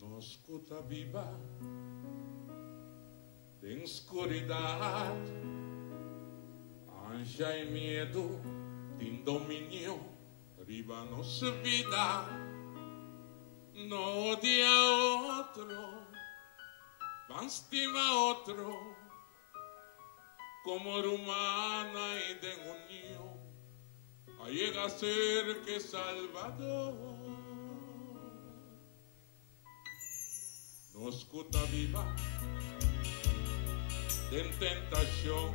No escuta viva de oscuridad, anja y miedo, sin dominio, arriba no se vida, no odia a otro, lastima a otro, como humana y de unión, llega a ser que Salvador. No escuta viva de tentación,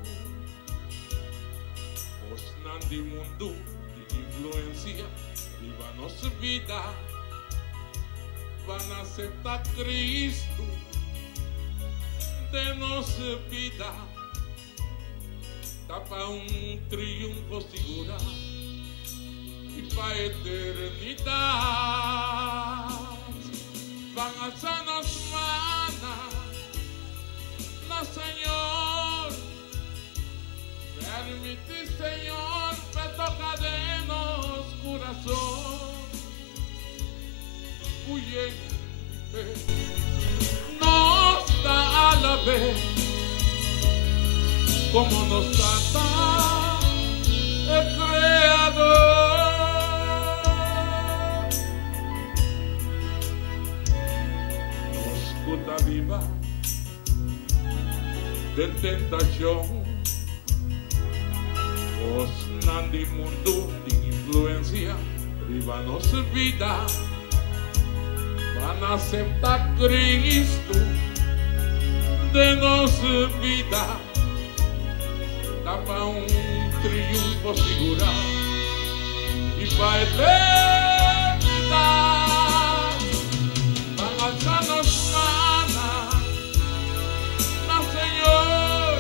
os nandi mundo de influencia, viva nossa vida, van a aceptar Cristo de nossa vida, tapa triunfo segura e para eternidade. Van a ser nos mana, no Señor, permite Señor, que toca de nos corazón, huye nos da a la vez, como nos trata el Creador. Escuta viva de tentación, os nandi mundo de influencia, viva nossa vida, van a aceptar Cristo de nossa vida, tapa triunfo segura e para eternidade. Van a ser nos mana, no Señor,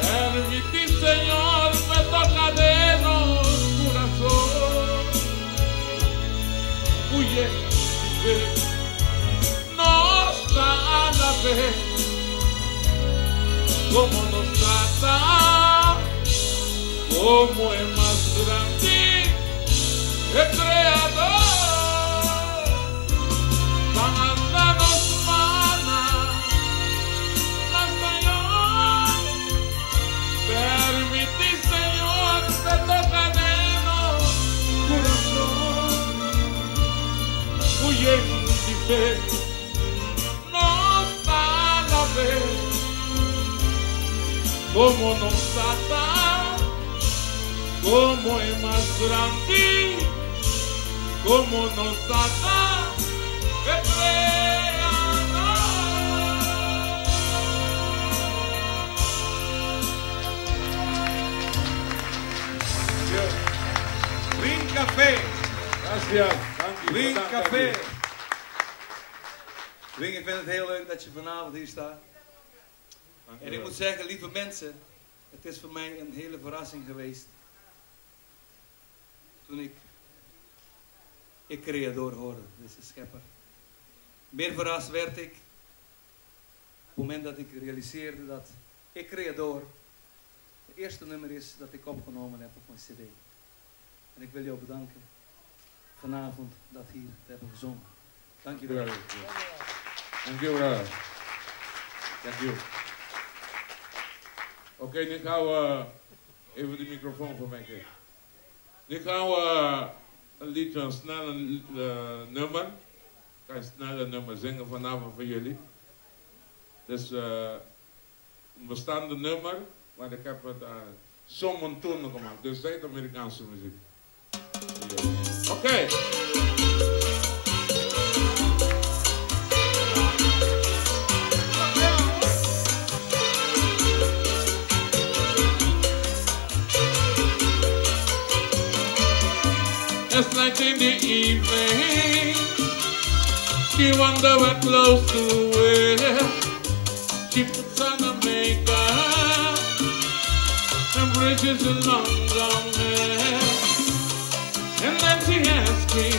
permite Señor, me toca de nos corazón, huye, nos da a la vez, como nos trata, como es más grande el Creador. Van a darnos mana, no Señor, permite Señor, te toca de nos corazón, huye de fe, nos da la vez, como nos trata, como es más grande, como nos trata el Creador. Green Café. Gracias. Green Café. Ring, ik vind het heel leuk dat je vanavond hier staat. En ik moet zeggen, lieve mensen, het is voor mij een hele verrassing geweest toen ik Creador hoorde, dus de schepper. Meer verrast werd ik op het moment dat ik realiseerde dat ik Creador het eerste nummer is dat ik opgenomen heb op mijn cd. En ik wil jou bedanken vanavond dat hier te hebben gezongen. Dank je wel. Dank je wel. Dank je. Oké, nu gaan we even de microfoon voor mij geven. Nu gaan we een liedje, een snelle nummer. Ik ga een snelle nummer zingen vanavond voor jullie. Dus een bestaande nummer, maar ik heb het zo'n toon gemaakt. Dus Zuid-Amerikaanse muziek. Oké. It's night in the evening, she wonder we're close to it. She puts on her makeup and riches and long, long hair. And then she asked me,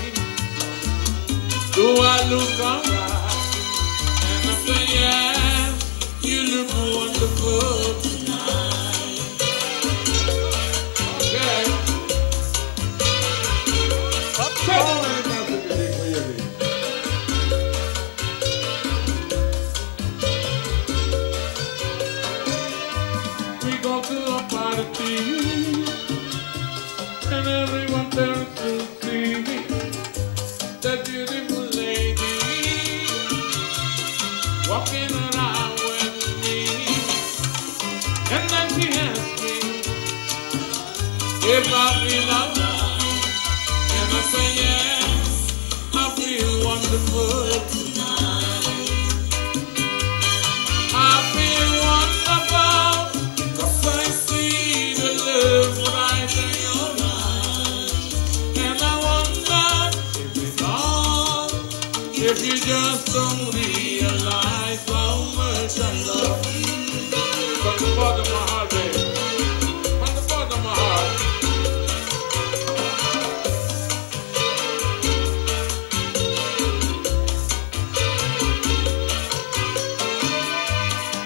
do I look alright? And I said, yes, you look wonderful tonight. Okay. We go to a party, and everyone turns to see that beautiful lady walking around with me. And then she asked me if I feel alright, and I say yes, I feel wonderful tonight. I feel wonderful, 'cause I see the love right in your eyes. And I wonder if it's all, if you just don't realize how much I love you. From the bottom of my heart, baby. From the bottom of my heart.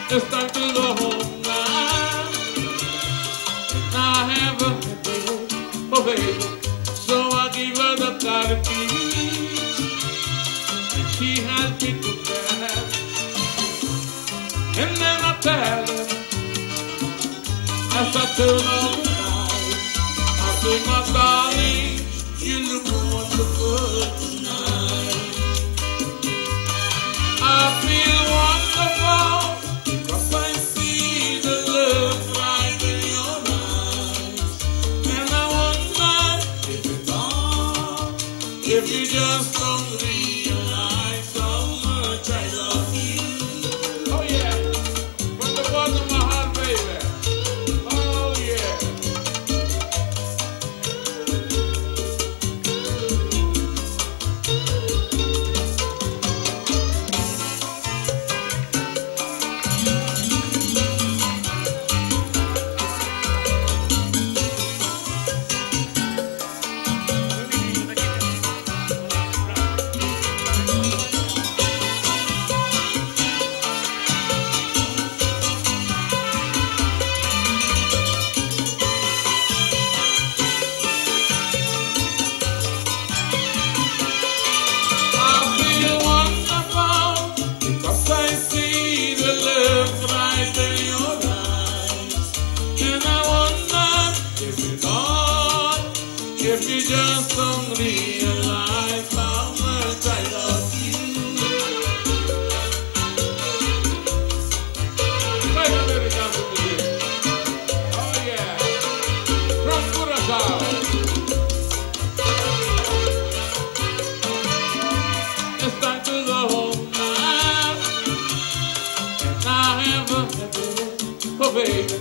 It's time to go home now. And I have a baby, oh baby. So I give her the car keys, and she has me to bed. And then I tell her, as I turn on the light, I say, my darling, you look wonderful tonight. I feel wonderful, 'cause I see the love right in your eyes. And I wonder if it's all, if you just don't realize how much I love you. Oh yeah, from the bottom of my heart, baby. Oh yeah. I feel wonderful, 'cause I see the love right in your eyes. And I wonder if it's all, if you just don't realize how much I love you. Play a little dance music. Oh yeah, from Curaçao. It's time to go home now, and I have a baby, oh baby.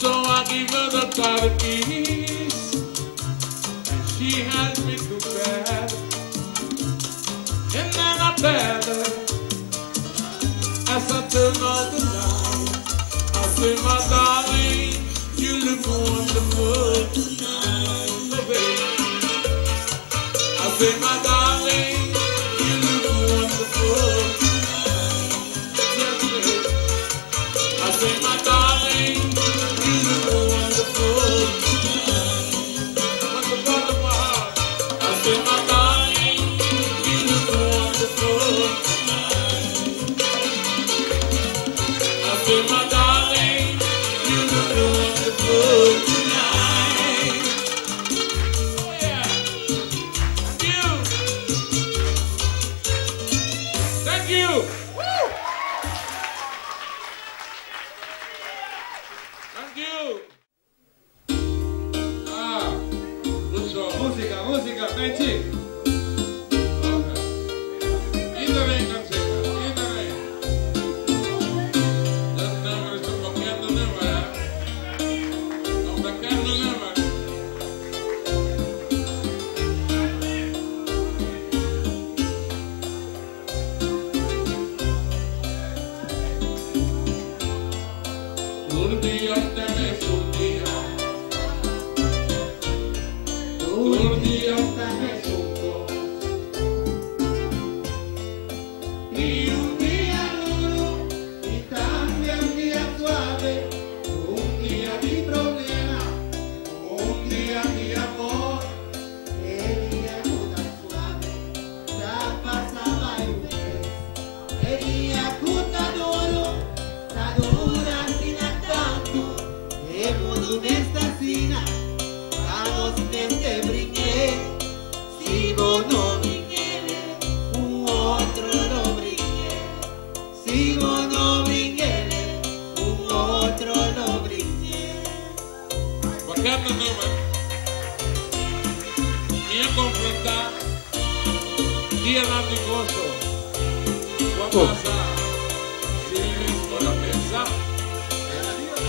So I give her the car keys, and she has me to bed. And then I tell her, as I turn on the light, I say, my darling, you look wonderful tonight, oh baby. I say, my darling, you look wonderful tonight. Yes, baby. I say, my darling, you look wonderful tonight. From the bottom of my heart, I say, my darling, you look wonderful tonight. I say, my darling, you look wonderful tonight. Oh yeah. And you. Thank you. Woo. Thank you. Ah, good song. Musica, musica, Benji. Okay. Iedereen kan zingen, iedereen. Dat nummer is een bekende nummer, hè? Een bekende nummer. Un día te ves un día. bekende nummer. Meer confrontar. Dia na de gozo. Wat pasa? Si mismo la pensa.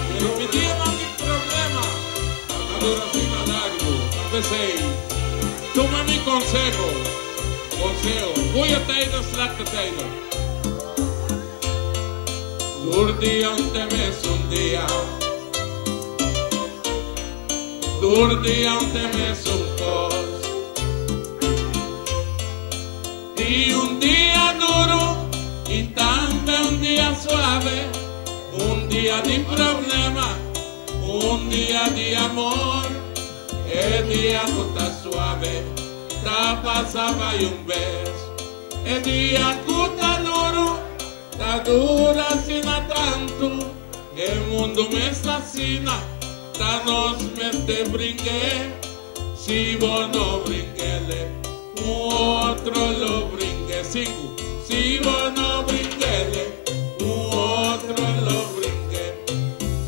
Pero mi dia na de problema. Adoración a largo. Pensei. Toma mi consejo. Goeie tijden, slechte tijden. Door die ante mes un día. Door die ante mes un cos. Y un día duro y también un día suave. Un día de problema, un día de amor. El día está suave. Ta passava e vez. E dia cuta duro, ta dura sina tanto. El mundo me assassina, ta nos mete brinque. Si vos no brinquele, otro lo brinque. 5. Si vos no brinquele, otro lo brinque.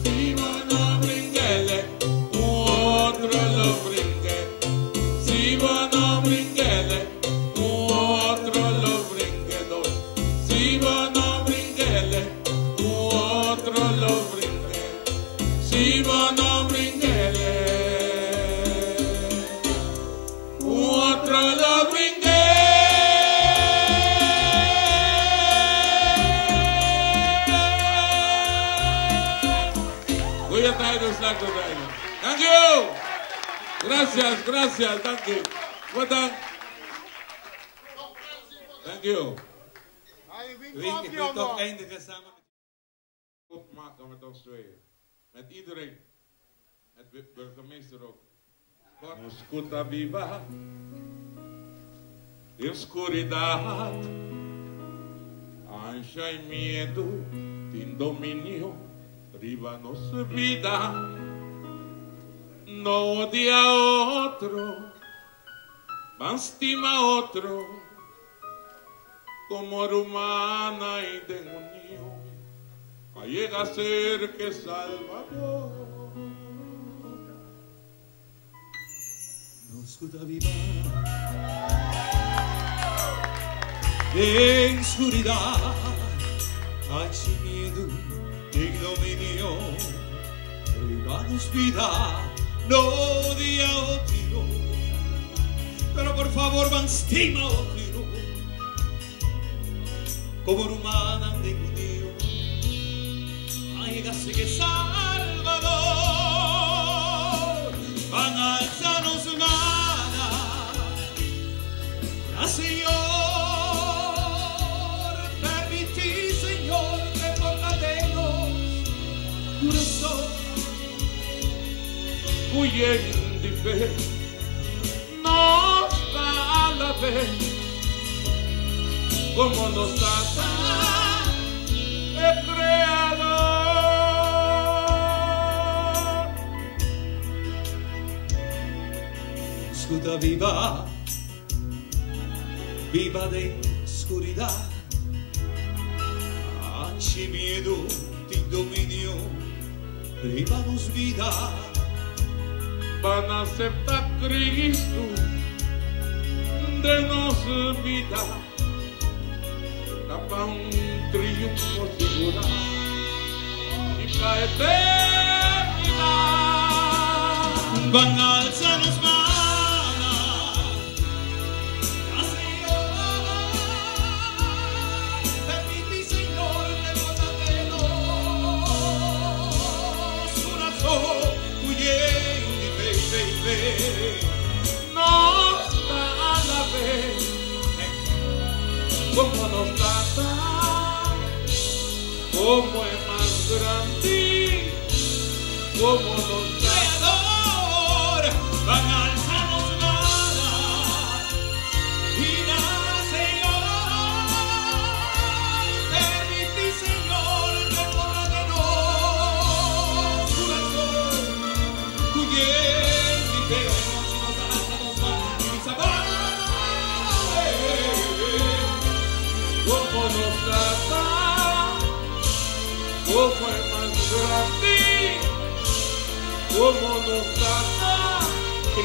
Si vos no brinquele, otro lo brinque. Si vos no brinquele, otro lo brinque. 2. Si vos no brinquele, otro lo brinque. Si vos no brinquele, otro lo brinque. Goeie tijden, slechte tijden. Thank you. Gracias, thank you. Bedankt. Thank you. Ik wil toch eindigen samen met... Goed maken met ons tweeën. Met iedereen. Met de burgemeester ook. Escuta viva. De oscuridad. Ancha y miedo. Sin dominio. Riva nos vida. No odia a otro, mas estima a otro, como humana y de unión, llega a ser que Salvador. No escuta viva de oscuridad, hay sin miedo, sin dominio, rivanos vida. No odia o tiro, pero por favor van estima o tiro, como humana de judío, llegase que Salvador, van a alzarnos nada, la Señor, permití Señor que fortatenos corazón. Huyendo de fe, nos da la vez, como nos trata el Creador. Escuta viva, viva de oscuridad, anche miedo, ti dominio, privanos vida. Van a aceptar Cristo de nuestra vida, para un triunfo seguro y para eternidad. Van a alzarnos manos, la Señor, permití Señor que fortatenos corazón, huye. Nos da la vez, como nos trata, como es más grande, como nos Creador, van a alzarnos nada, y nada Señor, permití Señor que fortatenos corazón, huye. Como nos trata, como es más grande, como nos ama, que